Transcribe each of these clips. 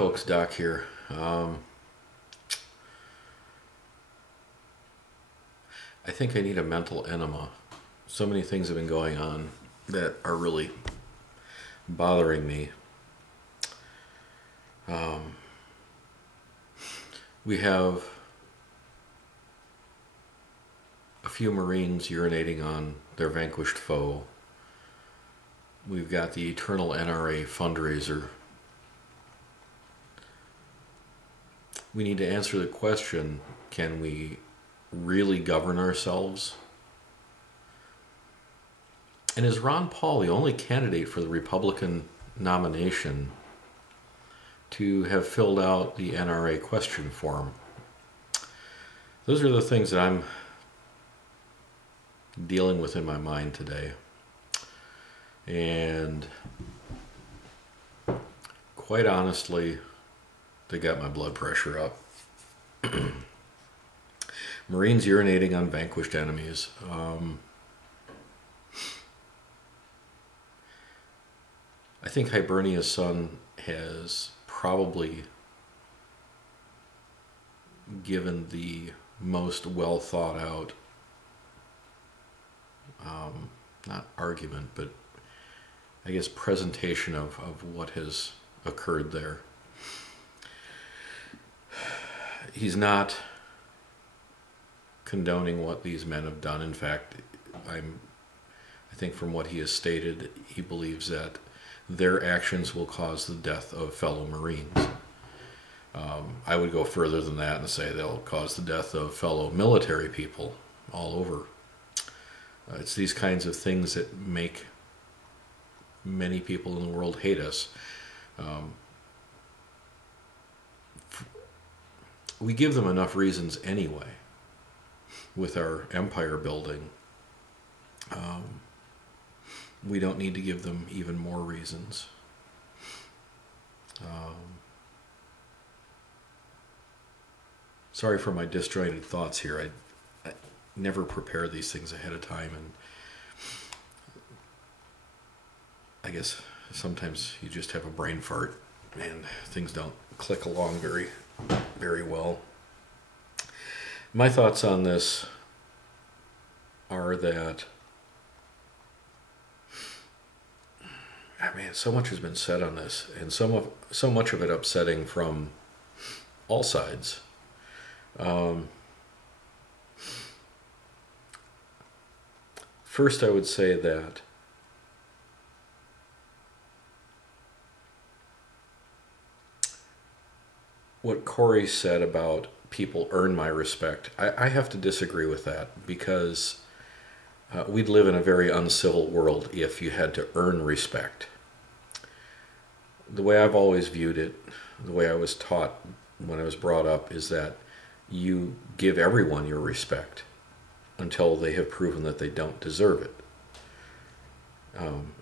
folks, Doc here. I think I need a mental enema. So many things have been going on that are really bothering me. We have a few Marines urinating on their vanquished foe. We've got the eternal NRA fundraiser. We need to answer the question, can we really govern ourselves? And is Ron Paul the only candidate for the Republican nomination to have filled out the NRA question form? Those are the things that I'm dealing with in my mind today. And quite honestly, they got my blood pressure up. Marines urinating on vanquished enemies. I think Hibernia's son has probably given the most well thought out, not argument, but I guess presentation of what has occurred there. He's not condoning what these men have done. In fact, I think from what he has stated, he believes that their actions will cause the death of fellow Marines. I would go further than that and say they'll cause the death of fellow military people all over. It's these kinds of things that make many people in the world hate us. We give them enough reasons anyway with our empire building. We don't need to give them even more reasons. Sorry for my disjointed thoughts here. I never prepare these things ahead of time, and I guess sometimes you just have a brain fart and things don't click along very well. My thoughts on this are that, so much has been said on this, and so much of it upsetting from all sides. First, I would say that what Corey said about people earn my respect, I have to disagree with that, because we'd live in a very uncivil world if you had to earn respect. The way I've always viewed it, the way I was taught when I was brought up, is that you give everyone your respect until they have proven that they don't deserve it.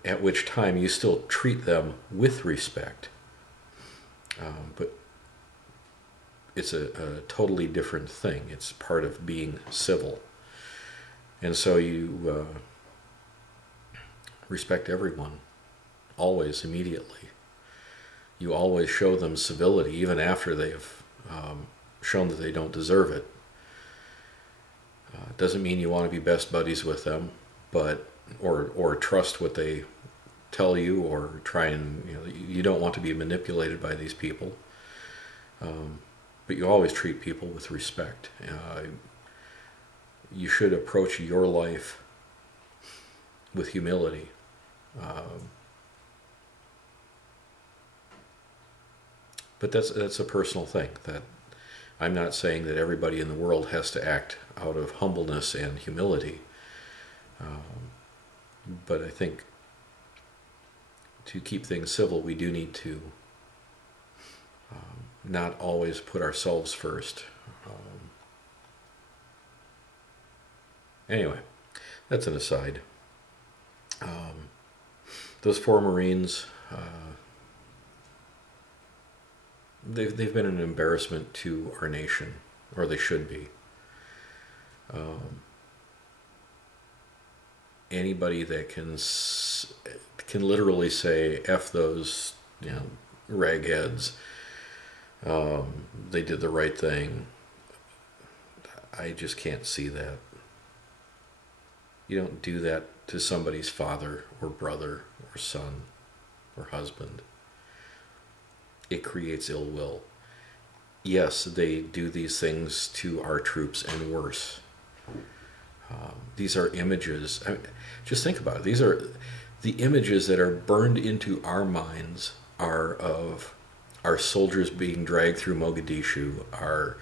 At which time you still treat them with respect. But it's a totally different thing. It's part of being civil. And so you respect everyone, always, immediately. You always show them civility, even after they've shown that they don't deserve it. Doesn't mean you want to be best buddies with them, but or trust what they tell you, or try and you don't want to be manipulated by these people. But you always treat people with respect. You should approach your life with humility. But that's a personal thing. That I'm not saying that everybody in the world has to act out of humbleness and humility. But I think to keep things civil, we do need to not always put ourselves first. Anyway, that's an aside. Those 4 Marines, they've been an embarrassment to our nation, or they should be. Anybody that can literally say "F those ragheads," They did the right thing. I just can't see that. You don't do that to somebody's father or brother or son or husband. It creates ill will. Yes, they do these things to our troops and worse. These are images. I mean, just think about it. These are the images that are burned into our minds are of our soldiers being dragged through Mogadishu, our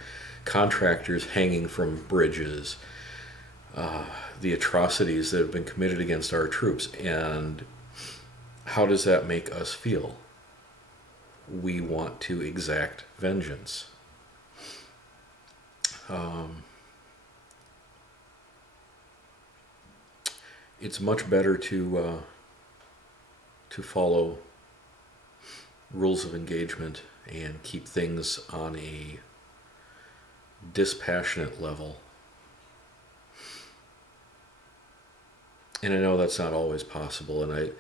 contractors hanging from bridges, the atrocities that have been committed against our troops. And how does that make us feel? We want to exact vengeance. It's much better to follow rules of engagement and keep things on a dispassionate level. And I know that's not always possible, and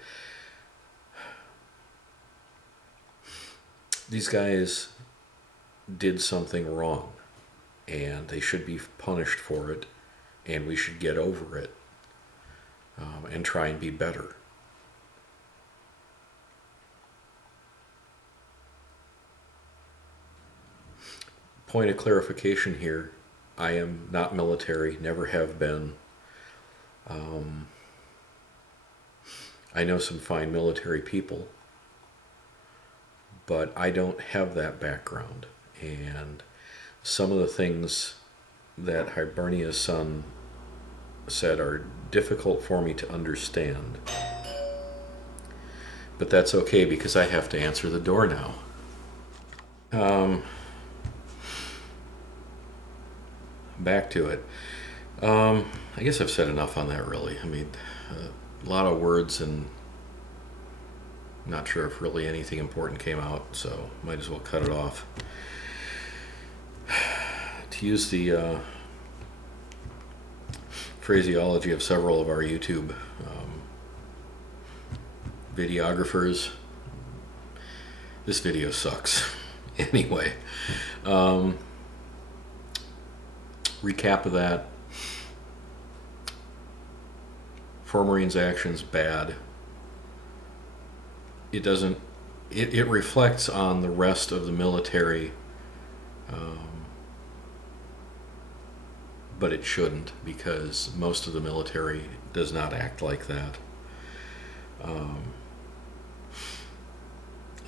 these guys did something wrong, and they should be punished for it, and we should get over it, and try and be better. Point of clarification here, I am not military, never have been. I know some fine military people, but I don't have that background. And some of the things that Hibernia's son said are difficult for me to understand. But that's okay because I have to answer the door now. Back to it. I guess I've said enough on that, really. I mean, a lot of words, and not sure if really anything important came out, so might as well cut it off. To use the phraseology of several of our YouTube videographers, this video sucks. Anyway, recap of that. 4 Marines' actions bad. It doesn't. It reflects on the rest of the military, but it shouldn't, because most of the military does not act like that.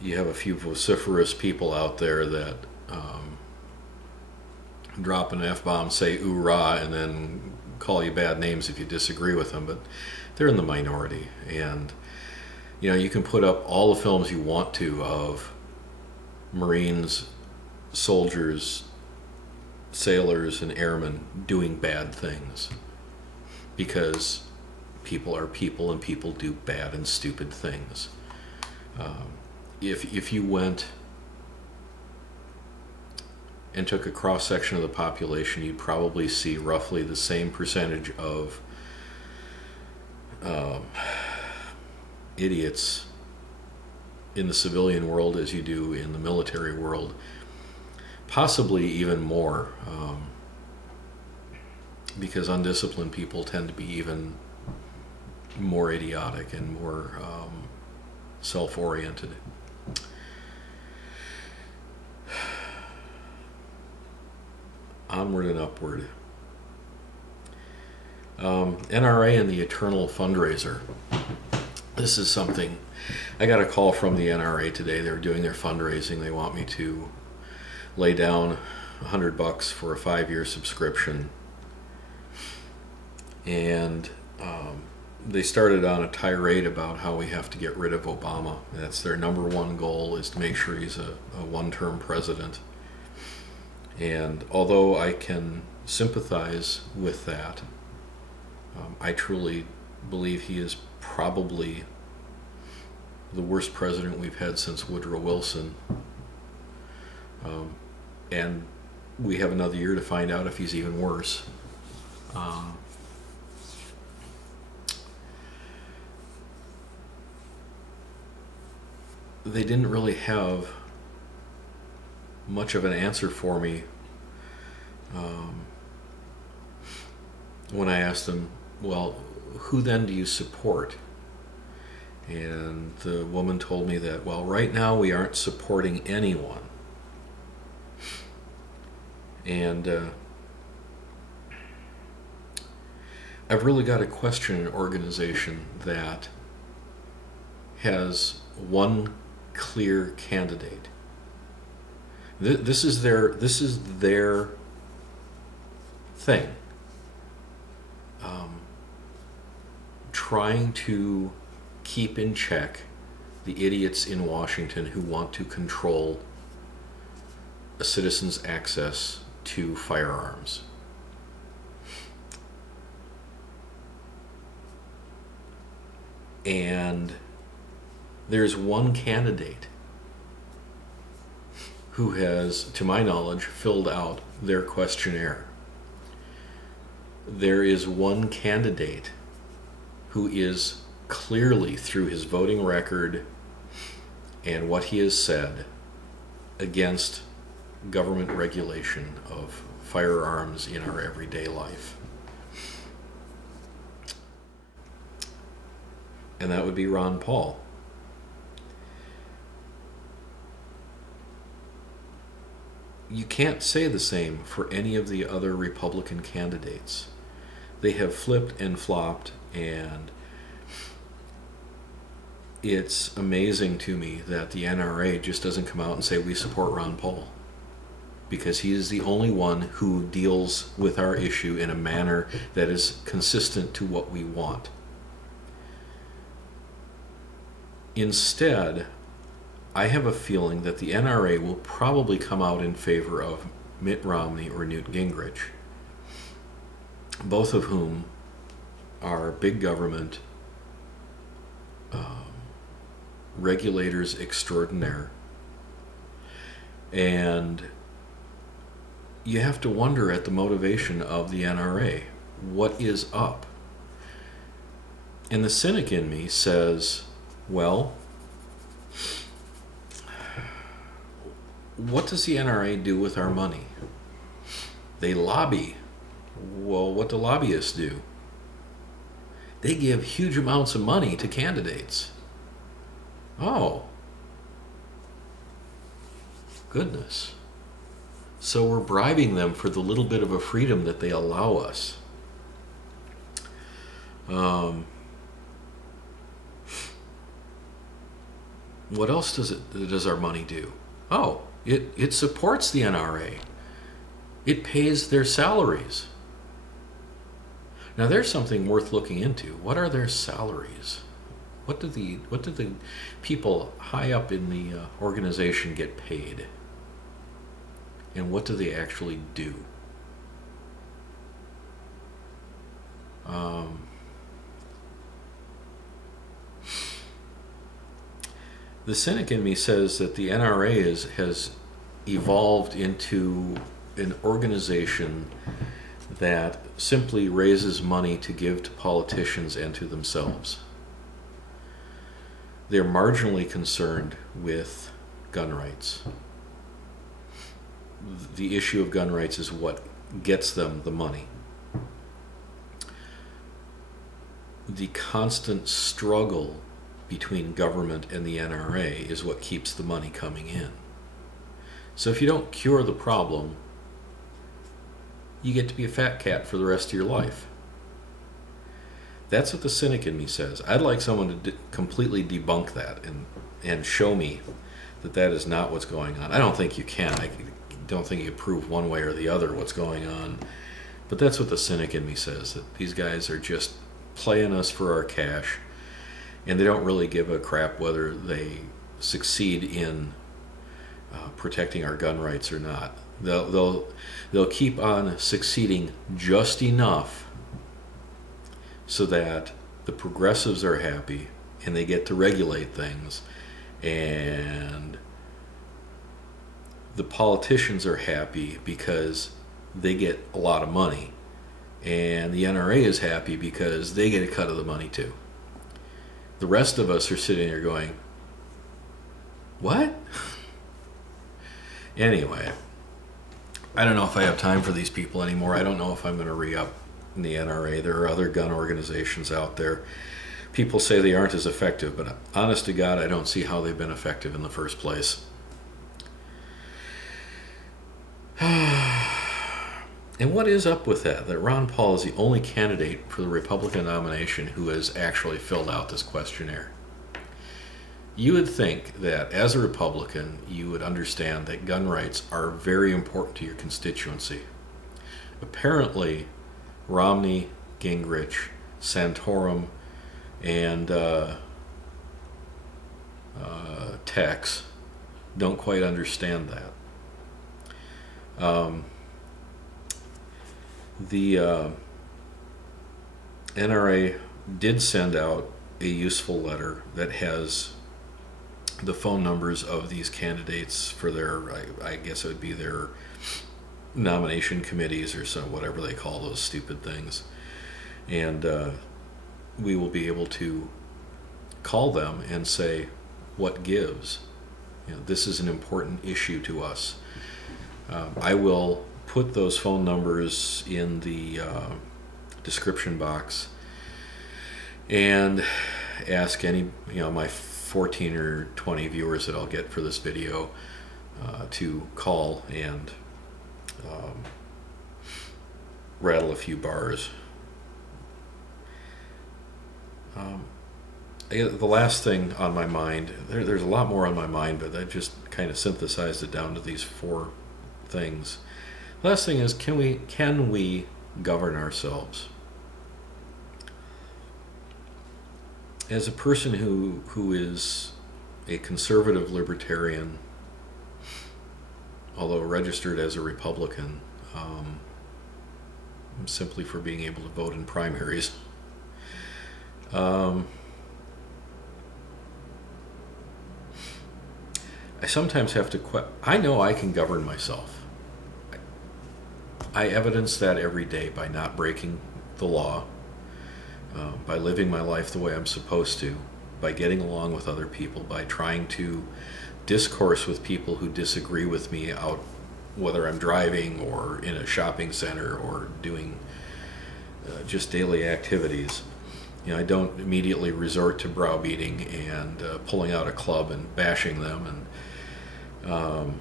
You have a few vociferous people out there that drop an F-bomb, say "oorah," and then call you bad names if you disagree with them, but they're in the minority. And you know, you can put up all the films you want to of Marines, soldiers, sailors, and airmen doing bad things, because people are people and people do bad and stupid things. If you went and took a cross-section of the population, you'd probably see roughly the same percentage of idiots in the civilian world as you do in the military world. Possibly even more, because undisciplined people tend to be even more idiotic and more self-oriented. Onward and upward. NRA and the Eternal Fundraiser. This is something, I got a call from the NRA today. They were doing their fundraising. They want me to lay down $100 for a 5-year subscription. And they started on a tirade about how we have to get rid of Obama. That's their number one goal, is to make sure he's a one-term president. And although I can sympathize with that, I truly believe he is probably the worst president we've had since Woodrow Wilson. And we have another year to find out if he's even worse. They didn't really have much of an answer for me when I asked them, well, who then do you support? And the woman told me that, well, right now we aren't supporting anyone. And I've really got to question an organization that has one clear candidate. This is their thing. Trying to keep in check the idiots in Washington who want to control a citizen's access to firearms. And there's one candidate who has, to my knowledge, filled out their questionnaire. There is one candidate who is clearly, through his voting record and what he has said, against government regulation of firearms in our everyday life. And that would be Ron Paul. You can't say the same for any of the other Republican candidates. They have flipped and flopped, and it's amazing to me that the NRA just doesn't come out and say we support Ron Paul, because he is the only one who deals with our issue in a manner that is consistent to what we want. Instead, I have a feeling that the NRA will probably come out in favor of Mitt Romney or Newt Gingrich, both of whom are big government regulators extraordinaire. And you have to wonder at the motivation of the NRA. What is up? And the cynic in me says, well, what does the NRA do with our money? They lobby. Well, what do lobbyists do? They give huge amounts of money to candidates. Oh, goodness. So we're bribing them for the little bit of a freedom that they allow us. What else does our money do? Oh, it supports the NRA. It pays their salaries. Now there's something worth looking into. What are their salaries? What do the people high up in the organization get paid? And what do they actually do? The cynic in me says that the NRA has evolved into an organization that simply raises money to give to politicians and to themselves. They're marginally concerned with gun rights. The issue of gun rights is what gets them the money. The constant struggle between government and the NRA is what keeps the money coming in. So if you don't cure the problem, you get to be a fat cat for the rest of your life. That's what the cynic in me says. I'd like someone to completely debunk that and show me that that is not what's going on. I don't think you can. I don't think you can prove one way or the other what's going on. But that's what the cynic in me says, that these guys are just playing us for our cash, and they don't really give a crap whether they succeed in protecting our gun rights or not. They'll keep on succeeding just enough so that the progressives are happy and they get to regulate things, and the politicians are happy because they get a lot of money, and the NRA is happy because they get a cut of the money too. The rest of us are sitting there going, what? Anyway, I don't know if I have time for these people anymore. I don't know if I'm going to re-up in the NRA. There are other gun organizations out there. People say they aren't as effective, but honest to God, I don't see how they've been effective in the first place. And what is up with that? That Ron Paul is the only candidate for the Republican nomination who has actually filled out this questionnaire. You would think that as a Republican, you would understand that gun rights are very important to your constituency. Apparently, Romney, Gingrich, Santorum, and Tex don't quite understand that. The NRA did send out a useful letter that has the phone numbers of these candidates for their, I guess it would be their nomination committees or so, whatever they call those stupid things. And we will be able to call them and say, what gives? You know, this is an important issue to us. I will put those phone numbers in the description box and ask any, my 14 or 20 viewers that I'll get for this video to call and rattle a few bars. The last thing on my mind, there's a lot more on my mind, but I just kind of synthesized it down to these 4 things. The last thing is, can we govern ourselves? As a person who is a conservative libertarian, although registered as a Republican, simply for being able to vote in primaries, I sometimes have to I know I can govern myself. I evidence that every day by not breaking the law, by living my life the way I'm supposed to, by getting along with other people, by trying to discourse with people who disagree with me out, whether I'm driving or in a shopping center or doing just daily activities. I don't immediately resort to browbeating and pulling out a club and bashing them, and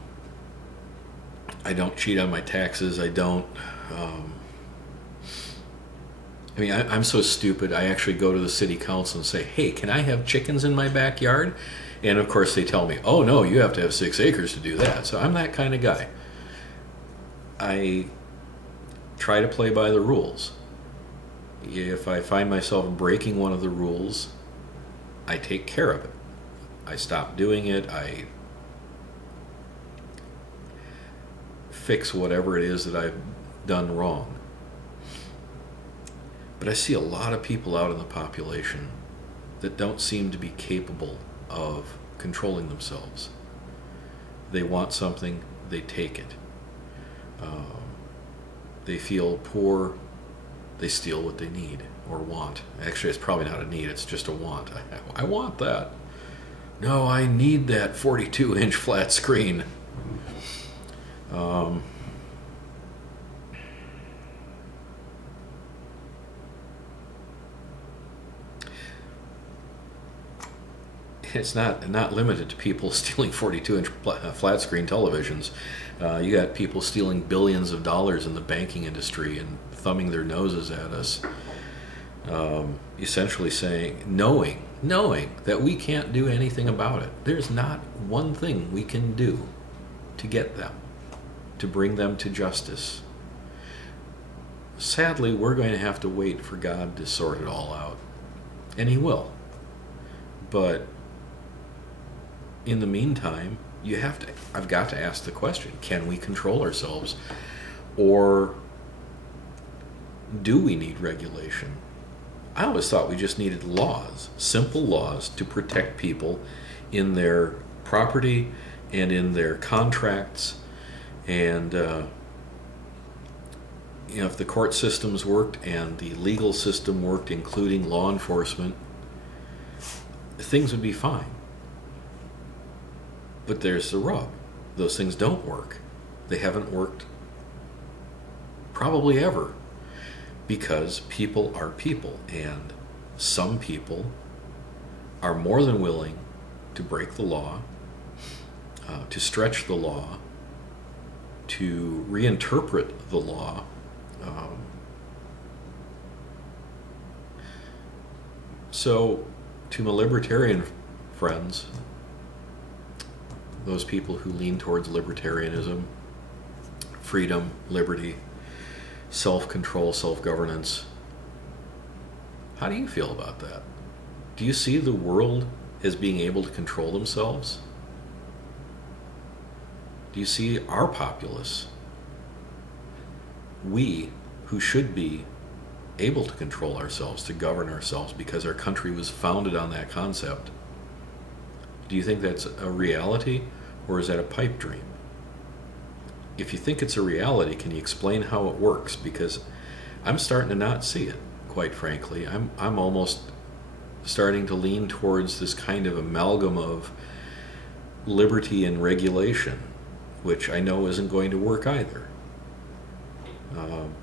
I don't cheat on my taxes. I don't. I'm so stupid. I actually go to the city council and say, "Hey, can I have chickens in my backyard?" And of course, they tell me, "Oh no, you have to have 6 acres to do that." So I'm that kind of guy. I try to play by the rules. If I find myself breaking one of the rules, I take care of it. I stop doing it. I fix whatever it is that I've done wrong. But I see a lot of people out in the population that don't seem to be capable of controlling themselves. They want something, they take it. They feel poor, they steal what they need or want. Actually, it's probably not a need, it's just a want. I want that. No, I need that 42-inch flat screen. It's not limited to people stealing 42-inch flat screen televisions. You got people stealing billions of dollars in the banking industry and thumbing their noses at us, essentially saying, knowing that we can't do anything about it. There's not one thing we can do to get them, to bring them to justice. Sadly, we're going to have to wait for God to sort it all out. And He will. But in the meantime, I've got to ask the question, can we control ourselves? Or do we need regulation? I always thought we just needed laws, simple laws to protect people in their property and in their contracts. And if the court systems worked and the legal system worked, including law enforcement, things would be fine. But there's the rub. those things don't work. They haven't worked probably ever, because people are people, and some people are more than willing to break the law, to stretch the law, to reinterpret the law. So, to my libertarian friends, those people who lean towards libertarianism, freedom, liberty, self-control, self-governance, how do you feel about that? Do you see the world as being able to control themselves? Do you see our populace, we who should be able to control ourselves, to govern ourselves, because our country was founded on that concept? Do you think that's a reality, or is that a pipe dream? If you think it's a reality, can you explain how it works? Because I'm starting to not see it, quite frankly. I'm almost starting to lean towards this kind of amalgam of liberty and regulation, which I know isn't going to work either.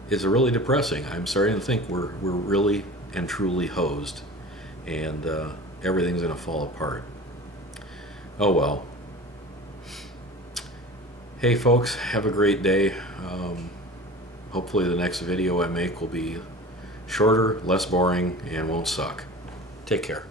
It's really depressing. I'm starting to think we're really and truly hosed, and everything's going to fall apart. Oh well. Hey folks, have a great day. Hopefully the next video I make will be shorter, less boring, and won't suck. Take care.